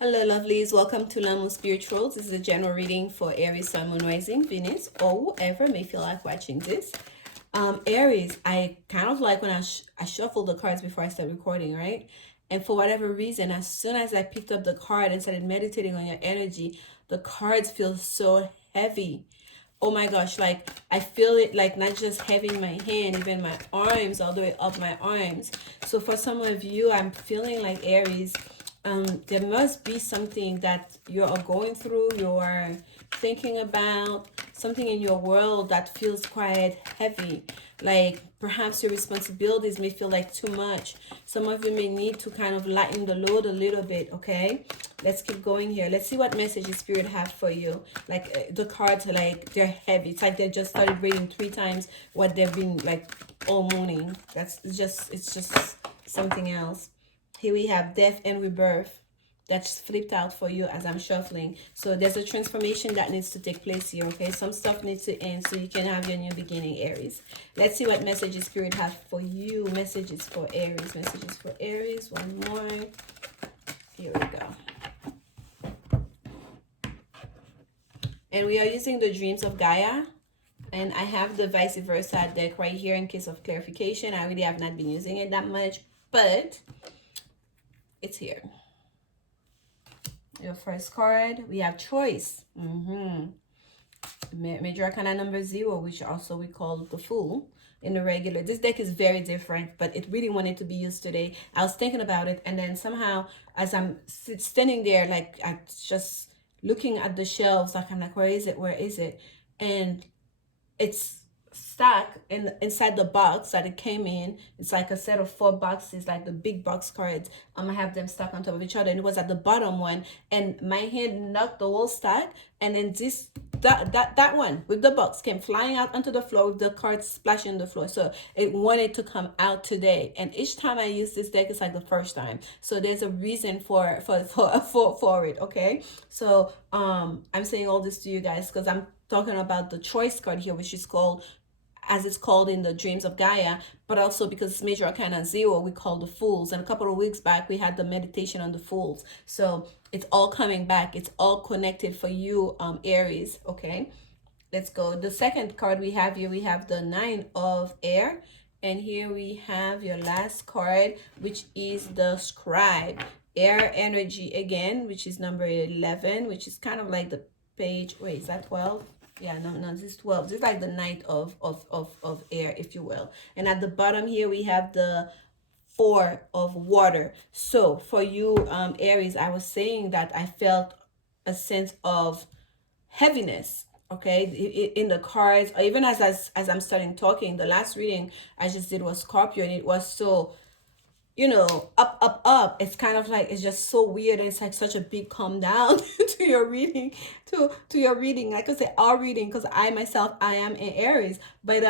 Hello, lovelies. Welcome to Lanmouspiritual. This is a general reading for Aries, Sun, Moon, Rising, Venus, or whoever may feel like watching this. Aries, I kind of like when I shuffle the cards before I start recording, right? And for whatever reason, as soon as I picked up the card and started meditating on your energy, the cards feel so heavy. Oh my gosh, like I feel it like not just heavy in my hand, even my arms, all the way up my arms. So for some of you, I'm feeling like Aries, there must be something that you are going through, you're thinking about, something in your world that feels quite heavy. Like perhaps your responsibilities may feel like too much. Some of you may need to kind of lighten the load a little bit, okay? Let's keep going here. Let's see what message the spirit have for you. Like the cards, like they're heavy. It's like they just started reading 3 times what they've been like all morning. It's just something else. Here we have death and rebirth. That's flipped out for you as I'm shuffling. So there's a transformation that needs to take place here, okay? Some stuff needs to end so you can have your new beginning, Aries. Let's see what messages spirit has for you. Messages for Aries. Messages for Aries. One more. Here we go. And we are using the Dreams of Gaia. And I have the vice versa deck right here in case of clarification. I really have not been using it that much, but it's here. Your first card, we have choice. Major Arcana number 0, which also we call the Fool in the regular. This deck is very different, but it really wanted to be used today. I was thinking about it, and then somehow as I'm standing there, like I just looking at the shelves, like I'm like, where is it? Where is it? And it's stuck inside the box that it came in. It's like a set of 4 boxes, like the big box cards. I have them stuck on top of each other, and it was at the bottom one, and my hand knocked the whole stack, and then that one with the box came flying out onto the floor with the cards splashing on the floor. So it wanted to come out today, and each time I use this deck, it's like the first time. So there's a reason for it. Okay, so I'm saying all this to you guys because I'm talking about the choice card here, which is called, as it's called in the Dreams of Gaia, but also because it's Major Arcana 0, we call the Fools. And a couple of weeks back, we had the meditation on the Fools. So it's all coming back. It's all connected for you, Aries, okay? Let's go. The second card we have here, we have the 9 of Air. And here we have your last card, which is the Scribe. Air energy again, which is number 11, which is kind of like the page. Wait, is that 12? Yeah, no, this is 12. This is like the Knight of Air, if you will. And at the bottom here, we have the 4 of water. So for you, Aries, I was saying that I felt a sense of heaviness, okay, in the cards, or even as I'm starting talking. The last reading I just did was Scorpio, and it was so, you know, up. It's kind of like, it's just so weird. It's like such a big calm down to your reading, to your reading. Like I say, our reading, because I myself, I am in Aries, but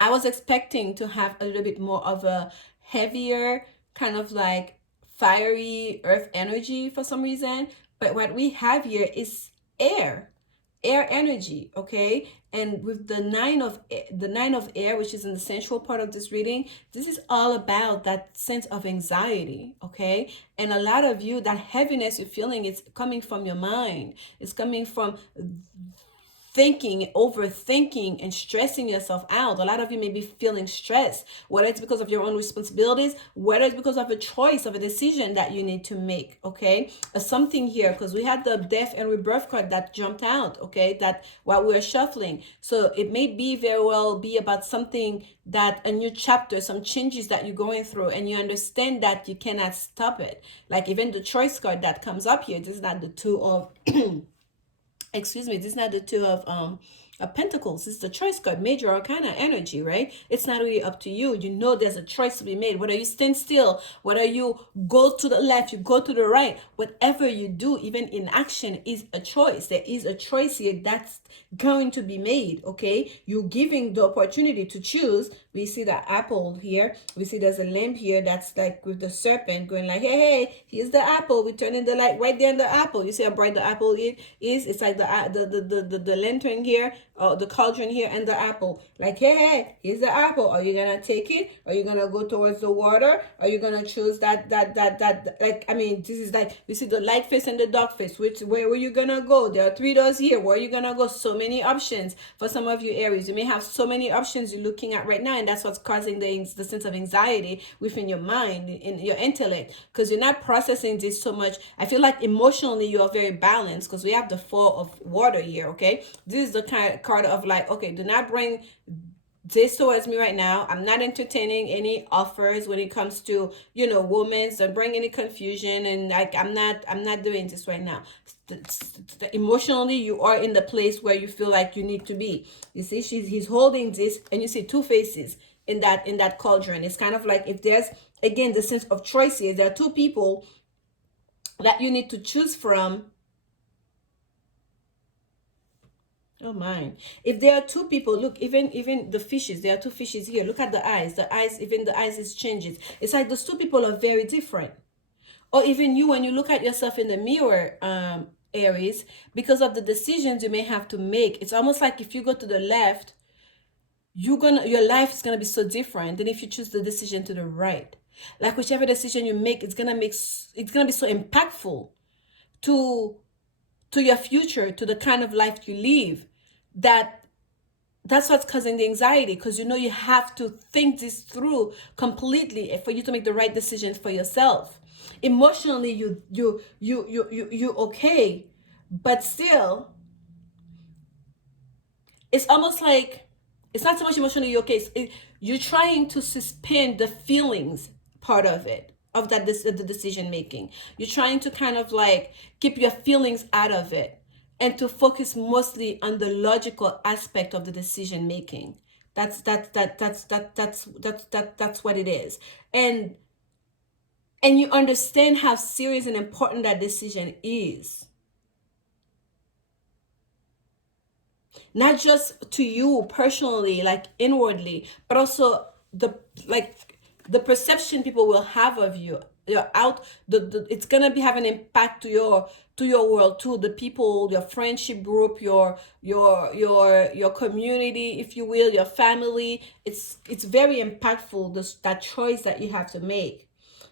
I was expecting to have a little bit more of a heavier kind of like fiery earth energy for some reason. But what we have here is air energy, okay? And with the 9 of Air, which is in the central part of this reading, this is all about that sense of anxiety, okay? And a lot of you, that heaviness you're feeling, it's coming from your mind. It's coming from thinking, overthinking, and stressing yourself out. A lot of you may be feeling stressed, whether it's because of your own responsibilities, whether it's because of a choice, of a decision that you need to make, okay? Something here, because we had the death and rebirth card that jumped out, okay, that while we were shuffling. So it may be very well be about something, that a new chapter, some changes that you're going through, and you understand that you cannot stop it. Like even the choice card that comes up here, this is not the 2 of excuse me, this is not the 2 of Pentacles. This is the choice card, Major Arcana energy, right? It's not really up to you. You know there's a choice to be made. Whether you stand still, whether you go to the left, you go to the right, whatever you do, even in action, is a choice. There is a choice here that's going to be made, okay? You're giving the opportunity to choose. We see the apple here. We see there's a lamp here that's like with the serpent going like, hey, here's the apple. We're turning the light right there in the apple. You see how bright the apple is? It's like the lantern here the cauldron here and the apple. Like, hey, here's the apple. Are you gonna take it? Are you gonna go towards the water? Are you gonna choose that? Like, I mean, this is like, you see the light face and the dark face. Where are you gonna go? There are 3 doors here. Where are you gonna go? So many options for some of you Aries. You may have so many options you're looking at right now, and that's what's causing the sense of anxiety within your mind, in your intellect, because you're not processing this so much. I feel like emotionally you are very balanced, because we have the Four of Water here. Okay, this is the kind of card of like, okay, do not bring this towards me right now. I'm not entertaining any offers when it comes to, women. Don't bring any confusion, and like, I'm not doing this right now. Emotionally, you are in the place where you feel like you need to be. You see, he's holding this, and you see 2 faces in that cauldron. It's kind of like, if there's, again, the sense of choice here, there are 2 people that you need to choose from. Oh my. If there are 2 people, look, even the fishes, there are 2 fishes here. Look at the eyes. The eyes, even the eyes is changes. It's like those 2 people are very different. Or even you, when you look at yourself in the mirror, Aries, because of the decisions you may have to make, it's almost like if you go to the left, your life is gonna be so different than if you choose the decision to the right. Like, whichever decision you make, it's gonna be so impactful to your future, to the kind of life you live, that's what's causing the anxiety, because you have to think this through completely for you to make the right decisions for yourself. Emotionally, you okay, but still, it's almost like, it's not so much emotionally okay. You're trying to suspend the feelings part of it, of the decision making. You're trying to kind of like keep your feelings out of it, and to focus mostly on the logical aspect of the decision making. That's what it is. And you understand how serious and important that decision is. Not just to you personally, like inwardly, but also the perception people will have of you. You're out, it's gonna be having an impact to your world too. The people, your friendship group, your community, if you will, your family. It's very impactful, that choice that you have to make.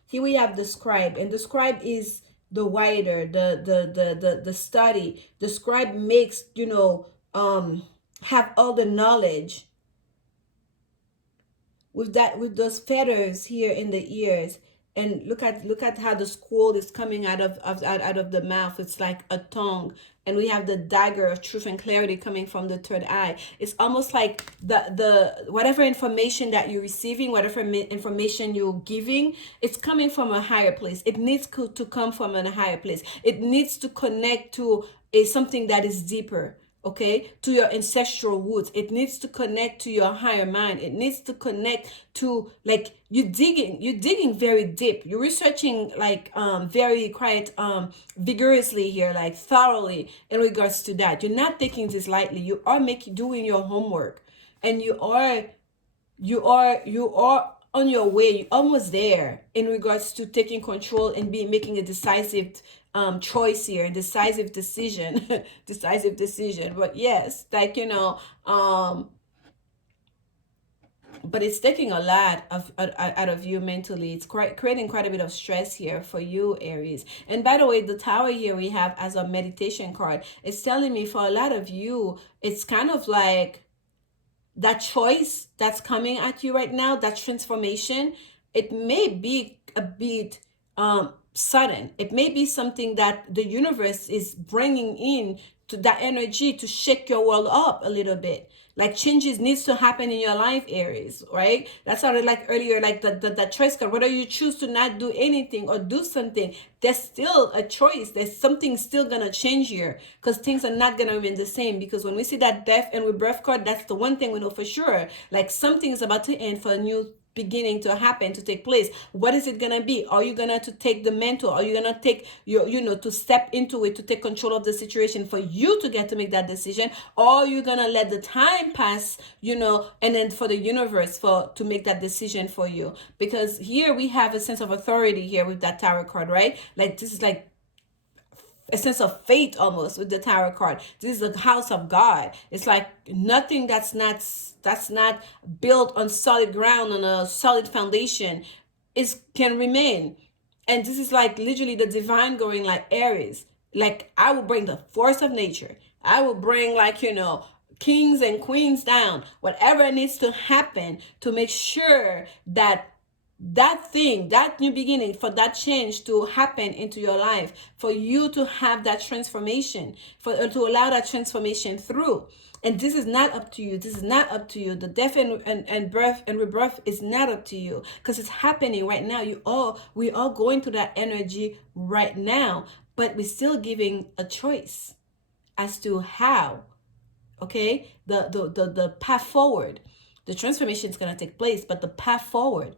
Here we have the scribe, and the scribe is the writer, the study. The scribe makes, have all the knowledge, with those feathers here in the ears. And look at how the scroll is coming out of the mouth. It's like a tongue. And we have the dagger of truth and clarity coming from the third eye. It's almost like the whatever information that you're receiving, whatever information you're giving, it's coming from a higher place. It needs to come from a higher place. It needs to connect to something that is deeper. Okay, to your ancestral roots. It needs to connect to your higher mind. It needs to connect to, like, you're digging very deep. You're researching, like, very quite vigorously here, like thoroughly, in regards to that. You're not taking this lightly. You are doing your homework, and you are on your way. You're almost there in regards to taking control and making a decisive choice here, decisive decision. Decisive decision. But yes, like, but it's taking a lot out of you mentally. It's creating quite a bit of stress here for you, Aries. And by the way, the Tower here we have as a meditation card. It's telling me, for a lot of you, it's kind of like that choice that's coming at you right now, that transformation, it may be a bit sudden. It may be something that the universe is bringing in to that energy to shake your world up a little bit. Like, changes needs to happen in your life, Aries, right? That's how, like earlier, like the choice card, whether you choose to not do anything or do something, there's still a choice. There's something still gonna change here, because things are not gonna remain the same. Because when we see that death and rebirth card, that's the one thing we know for sure. Like, something is about to end for a new beginning to happen, to take place. What is it gonna be? Are you gonna to take the mentor? Are you gonna take to step into it, to take control of the situation for you to get to make that decision? Or are you gonna let the time pass, and then for the universe to make that decision for you? Because here we have a sense of authority here with that Tower card, right? Like, this is like a sense of faith almost with the tarot card. This is the house of God. It's like nothing that's not built on solid ground, on a solid foundation, is can remain. And this is like literally the divine going like Aries. Like I will bring the force of nature. I will bring, like, kings and queens down, whatever needs to happen to make sure that that thing, that new beginning, for that change to happen into your life, for you to have that transformation, for to allow that transformation through. And this is not up to you. This is not up to you. The death and birth and rebirth is not up to you, because it's happening right now. We are going through that energy right now, but we're still giving a choice as to how. Okay, the path forward. The transformation is going to take place, but the path forward,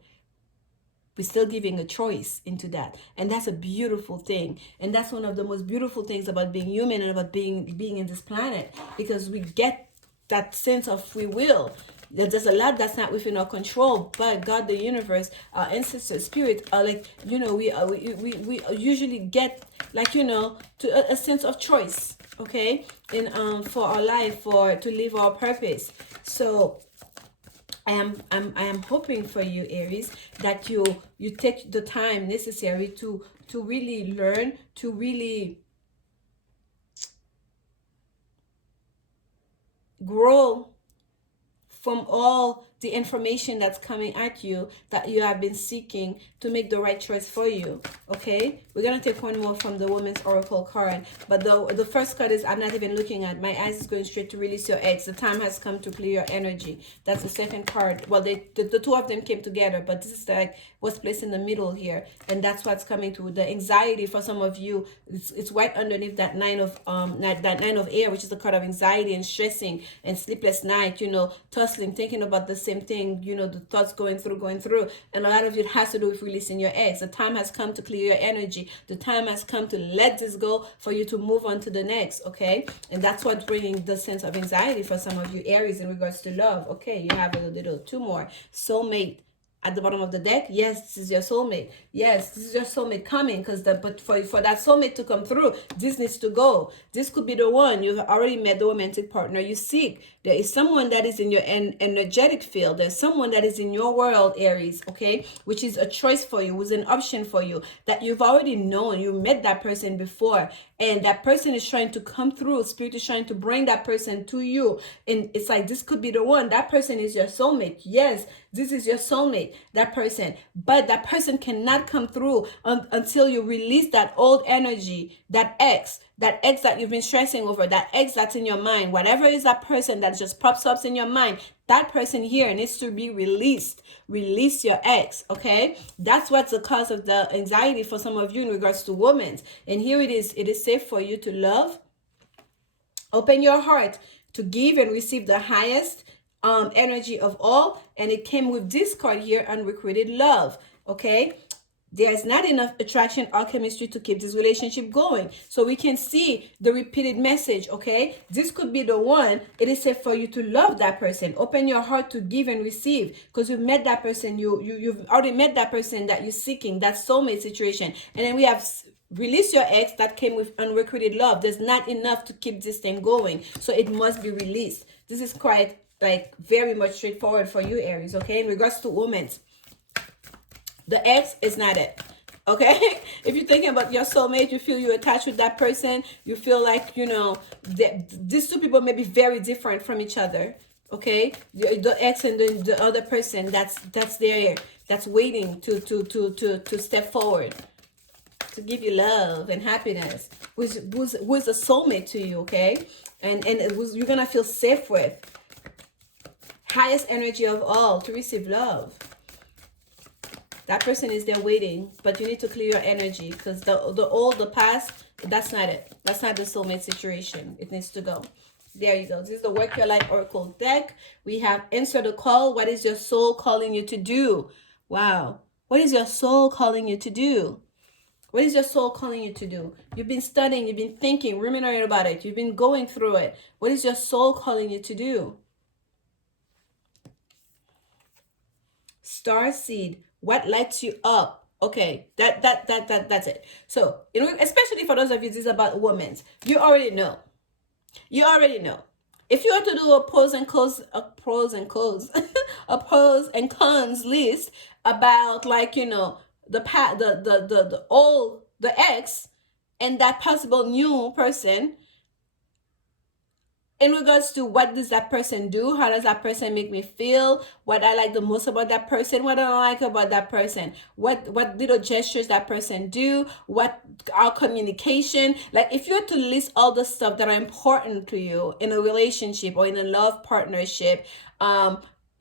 we're still giving a choice into that. And that's a beautiful thing. And that's one of the most beautiful things about being human and about being in this planet, because we get that sense of free will. There's a lot that's not within our control, but God, the universe, our ancestors, spirit are like, we usually get, like, to a sense of choice, okay, in for our life, for to live our purpose. So I am hoping for you, Aries, that you take the time necessary to really learn, to really grow from all the information that's coming at you, that you have been seeking, to make the right choice for you. Okay, we're gonna take one more from the Woman's Oracle card, but the first card is, I'm not even looking at, my eyes is going straight to release your eggs. The time has come to clear your energy. That's the second card. Well, the two of them came together, but this is like what's placed in the middle here, and that's what's coming to the anxiety for some of you. It's right underneath that nine of air, which is the card of anxiety and stressing and sleepless night, tussling, thinking about the same thing, the thoughts going through, and a lot of it has to do with releasing your eggs. The time has come to clear your energy. The time has come to let this go, for you to move on to the next. Okay, and that's what's bringing the sense of anxiety for some of you, Aries, in regards to love. Okay, you have a little two more. Soulmate at the bottom of the deck. Yes, this is your soulmate. Yes, this is your soulmate coming, but for that soulmate to come through, this needs to go. This could be the one. You've already met the romantic partner you seek. There is someone that is in your energetic field. There's someone that is in your world, Aries, okay, which is a choice for you, was an option for you, that you've already known. You met that person before, and that person is trying to come through. Spirit is trying to bring that person to you, and it's like, this could be the one. That person is your soulmate. Yes, this is your soulmate, that person. But that person cannot come through until you release that old energy, that ex that you've been stressing over, that ex that's in your mind, whatever is that person that just pops up in your mind, that person here needs to be released. Release your ex, okay? That's what's the cause of the anxiety for some of you in regards to women. And here it is safe for you to love. Open your heart to give and receive the highest energy of all. And it came with this card here, unrequited love, okay? There's not enough attraction or chemistry to keep this relationship going. So we can see the repeated message, okay? This could be the one. It is safe for you to love that person. Open your heart to give and receive, because you've met that person. You've already met that person that you're seeking, that soulmate situation. And then we have release your ex that came with unrequited love. There's not enough to keep this thing going, so it must be released. This is quite, like, very much straightforward for you, Aries, okay? In regards to women, the ex is not it, okay? If you're thinking about your soulmate, you feel you're attached with that person, you feel like, these two people may be very different from each other, okay? The ex and the other person that's there, that's waiting to step forward, to give you love and happiness, who's a soulmate to you, okay? And you're gonna feel safe with. Highest energy of all, to receive love. That person is there waiting, but you need to clear your energy, because the past, that's not it. That's not the soulmate situation. It needs to go. There you go. This is the Work Your Life Oracle deck. We have Answer the Call. What is your soul calling you to do? Wow. What is your soul calling you to do? What is your soul calling you to do? You've been studying, you've been thinking, ruminating about it. You've been going through it. What is your soul calling you to do? Starseed. What lights you up? Okay, that's it. So, especially for those of you, this is about women. You already know. You already know. If you were to do a pros and cons, a pros and cons list about, like, the old, the ex, and that possible new person, in regards to what does that person do, how does that person make me feel, what I like the most about that person, what I don't like about that person, what little gestures that person do, what our communication, like, if you were to list all the stuff that are important to you in a relationship or in a love partnership,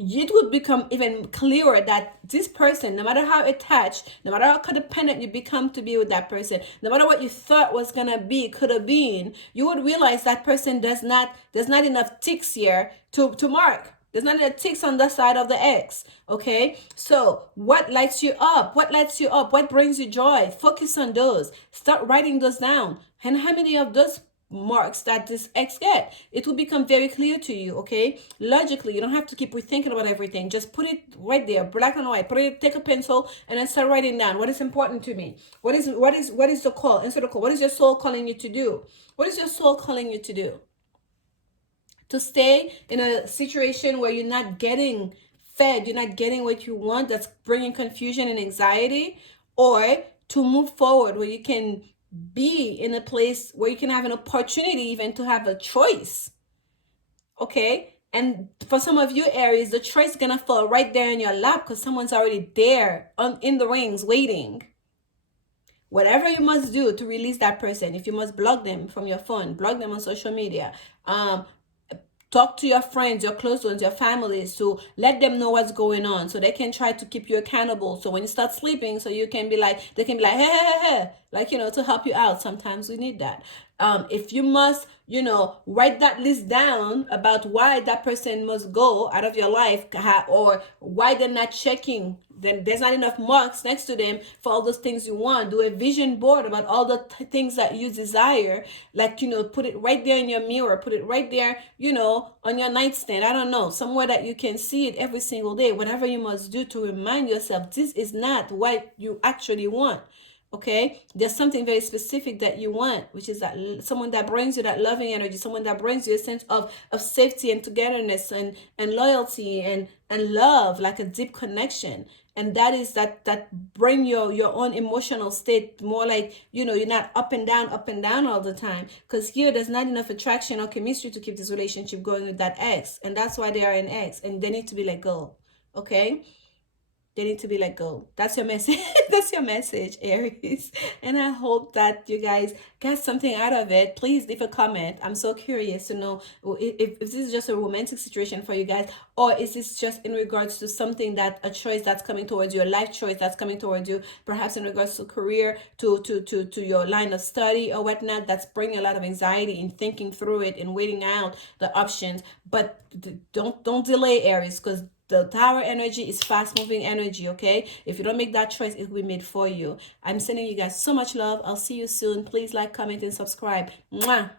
it would become even clearer that this person, no matter how attached, no matter how codependent you become to be with that person, no matter what you thought was gonna be, could have been, you would realize that person there's not enough ticks here to mark. There's not enough ticks on the side of the X. Okay? So what lights you up? What lights you up? What brings you joy? Focus on those. Start writing those down. And how many of those marks that this X get, it will become very clear to you. Okay, logically, you don't have to keep rethinking about everything. Just put it right there, black and white. Take a pencil and then start writing down what is important to me. What is the call? Answer the call. What is your soul calling you to do? What is your soul calling you to do? To stay in a situation where you're not getting fed, you're not getting what you want, that's bringing confusion and anxiety, or to move forward where you can be in a place where you can have an opportunity even to have a choice. Okay? And for some of you, Aries, the choice is gonna fall right there in your lap because someone's already there in the rings waiting. Whatever you must do to release that person, if you must block them from your phone, block them on social media, talk to your friends, your close ones, your families, to let them know what's going on so they can try to keep you accountable. So when you start sleeping, so you can be like, they can be like, hey, like, to help you out. Sometimes we need that. If you must, write that list down about why that person must go out of your life, or why they're not checking, then there's not enough marks next to them for all those things you want. Do a vision board about all the things that you desire. Like, put it right there in your mirror, put it right there, on your nightstand. I don't know, somewhere that you can see it every single day. Whatever you must do to remind yourself this is not what you actually want. Okay, there's something very specific that you want, which is that someone that brings you that loving energy, someone that brings you a sense of safety and togetherness and loyalty and love, like a deep connection. And that is that bring your own emotional state more like, you're not up and down all the time, because here there's not enough attraction or chemistry to keep this relationship going with that ex, and that's why they are an ex and they need to be let go. Okay, they need to be let go. That's your message. That's your message, Aries. And I hope that you guys get something out of it. Please leave a comment. I'm so curious to know if this is just a romantic situation for you guys, or is this just in regards to something a choice that's coming towards you, a life choice that's coming towards you, perhaps in regards to career, to your line of study or whatnot, that's bringing a lot of anxiety in thinking through it and waiting out the options. But don't delay, Aries, because the Tower energy is fast moving energy. Okay, if you don't make that choice, it will be made for you. I'm sending you guys so much love. I'll see you soon. Please like, comment, and subscribe. Mwah.